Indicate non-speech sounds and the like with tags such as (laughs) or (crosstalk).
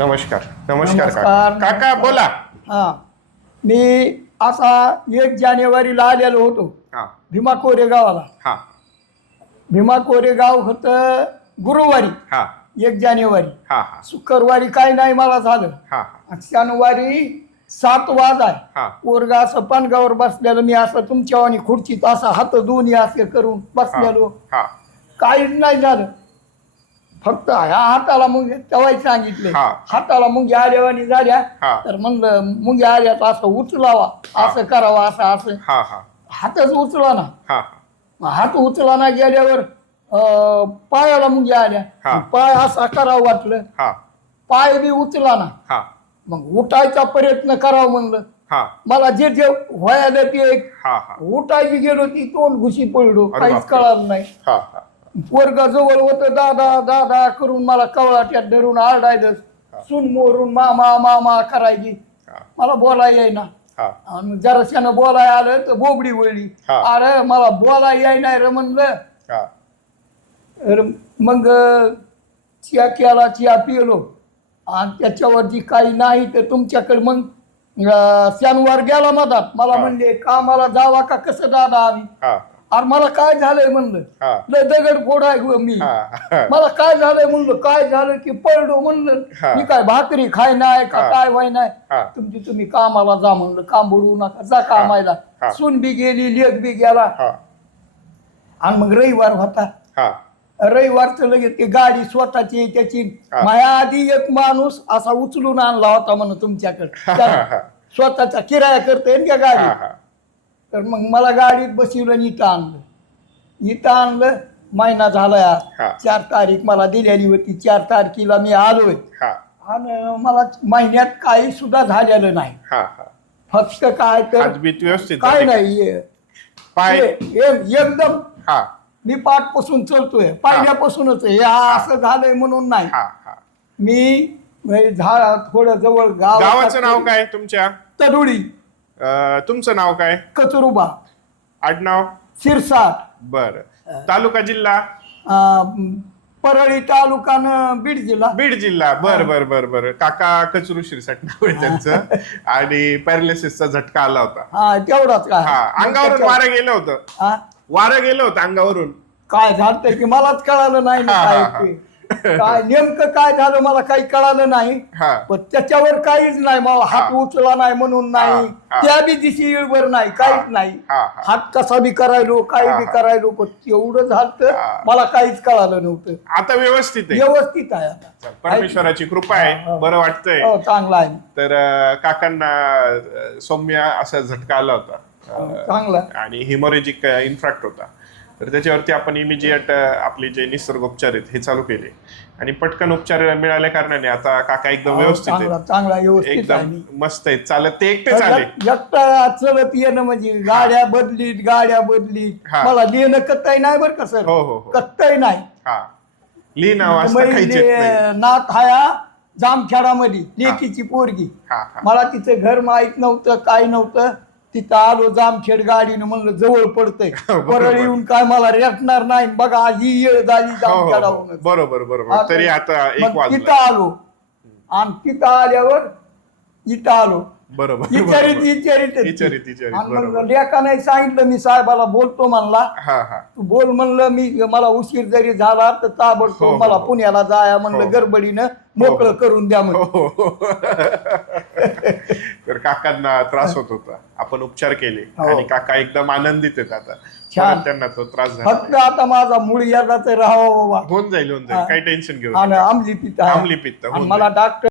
नमस्कार नमस्कार नमस्कार. काका काका बोला. हा. मी असा एक जानेवारीला आलेलो होतो. हा. भीमा कोरेगावाला हा. भीमा कोरेगाव होतं गुरुवारी. हा. एक जानेवारी. हा हा. शुक्रवारी काय नाही मला झालं. हा शनिवारी सात वाज आहे. हा. पोरगा असं पानगावर बसलेलं मी असं तुमच्या आणि खुर्चीत असं हात दोन्ही असे करून बसलेलो. हा. काहीच नाही झालं. फक्त ह्या हाताला मुंग्या तेव्हाही सांगितले. हा. हाताला मुंग्या आल्यावानी झाल्या. हा. तर म्हणलं मुंग्या आल्यात असं उचलावा असं करावा असं असं. हा हा. हातच उचला ना हा. मग हात उचला ना गेल्यावर अं, पायाला मुंग्या आल्या. पाय असा करावं वाटलं. हा. पाय बी उचला ना हा. मग उठायचा प्रयत्न करावा म्हणलं. हा. मला जे जे व्हायला ते एक हा हा. उठायची गेलो ती तोंड घुशी पडलो. अरे काहीच बापरे. कळालं नाही. हा हा. पोरग जवळ होतं दादा दादा करून मला कवळाट्यात धरून आरडायचं. सून मोरून मामा मामा करायची. मला बोला येईना. आणि जराशानं बोलाय आलं तर बोबडी वळली. अरे मला बोला येईना रे म्हणलं. मग चिया केला चिया पिलो आणि त्याच्यावरती काही नाही तर तुमच्याकडे मग शनिवार गेला मधात. मला. म्हणले कामाला जावा का? कसं दादा आम्ही? अरे मला काय झालंय म्हणलं? हा. लय दगड फोडाय गो मी. हा. मला काय झालंय म्हणलं? काय झालं की पडलो म्हणलं. हा. मी काय भाकरी खाय नाही का हा. काय व्हाय नाही हा. तुमची तुम्ही कामाला जा म्हणलं. काम बुडवू नका. जा कामायला. हा. सून बी गेली लेख बी गेला. हा. आणि मग रविवार होता. हा. रविवारचं लगेच ती गाडी स्वतःची त्याची. हा. माझ्या आधी एक माणूस असा उचलून आणला होता म्हणून तुमच्याकडे. स्वतःचा किराया करते त्या हा गाडी तर मग मला गाडीत बसवलं आणि इथं आणलं. इथं आणलं महिना झाला हा. चार तारीख मला दिलेली होती. चार तारखेला मी आलोय. हा. आणि मला महिन्यात काही सुद्धा झालेलं नाही. हा हा. फक्त काय तर हातबीत व्यवस्थित काय झाले का? नाही हे- पाय हे- हे- एकदम हा. मी पाठपासून चलतोय. पहिल्यापासूनच हे असं झालंय म्हणून नाही. हा हा. मी म्हणजे झाड थोडं जवळ गाव गावाचं नाव काय तुमच्या? तडुळी अं, तुमचं नाव काय? कचरुबा. आडनाव? शिरसाट बर. तालुका जिल्हा? अं, परळी तालुकानं बीड जिल्हा. बीड जिल्हा. बर बर बर बर. काका कचरू शिरसाट नाव आहे त्यांचं. (laughs) आणि पॅरालिसिसचा झटका आला होता. हा तेवढाच काय. हा अंगावरून वारं गेलं होतं. हा? वारं गेलं होतं अंगावरून. काय झालं की मलाच कळालं नाही ना हा, काय हा, हा. ते. काय नेमकं काय झालं मला काही कळालं नाही हा पण त्याच्यावर काहीच नाही मला हात हा. उचला नाही म्हणून नाही हा. त्या बी दिशी इळभर नाही काहीच नाही हा, हा. हात कसा बी करायलो काही हा, बी हा. करायलो पण तेवढं झालं हा. मला काहीच कळालं नव्हतं आता व्यवस्थित आहे व्यवस्थित आहे आता परमेश्वराची कृपा आहे हा. बरं वाटतंय हो चांगला आहे तर अं, काकांना अं, सौम्य असा झटका आला होता अं, चांगला. आणि हिमोरेजिक इन्फ्रॅक्ट होता तर त्याच्यावरती आपण इमिजिएट आपले जे निसर्गोपचार आहेत हे चालू केले. आणि पटकन उपचार मिळाल्या कारणाने आता काका एकदम व्यवस्थित चांगला आहेत. चांगला व्यवस्थित आहे एकदम मी. मस्त आहेत. चालत ते एकटेच आले एक- एकटा चलत येणं म्हणजे गाड्या बदलीत गाड्या बदलीत. हा. मला लिहिणं कत्ताही नाही बरं का सर? हो हो हो. कत्ताही नाही. हा. लिहिणं वाचता म्हणजे नाथ हाया जामखेडामध्ये लेकीची पोरगी. हा हा. मला तिचं घर माहीत नव्हतं काय नव्हतं. तिथं आलो जामखेड गाडीनं म्हणलं जवळ पडतंय बरोबर. परळ येऊन काय मला रेटणार नाही बघा आज ही येळ झाली हो, हो, हो. बरोबर बरोबर तरी आता एक मग वाजला तिथं आलो आणि तिथं आल्यावर इथं आलो बरोबर विचारित. मग लेखाने सांगितलं मी साहेबाला बोलतो म्हणला हा हा तू बोल म्हणलं मी मला उशीर जरी झाला तर हो, ताबडतोब हो, मला हो. पुण्याला जाया हो, म्हणलं हो. गडबडीनं मोकळं हो. करून द्या हो, म्हणलं हो, हो. (laughs) काकांना त्रास होत होता आपण उपचार केले हो. आणि काका एकदम आनंदित आहेत आता छान. परत त्यांना तो त्रास झाला फक्त आता माझा मूळ याचा राहावा बाबा होऊन जाईल होऊन जाईल. काही टेन्शन घेऊ आणि नका. आमली पिता आमली पित्त आणि मला. डॉक्टर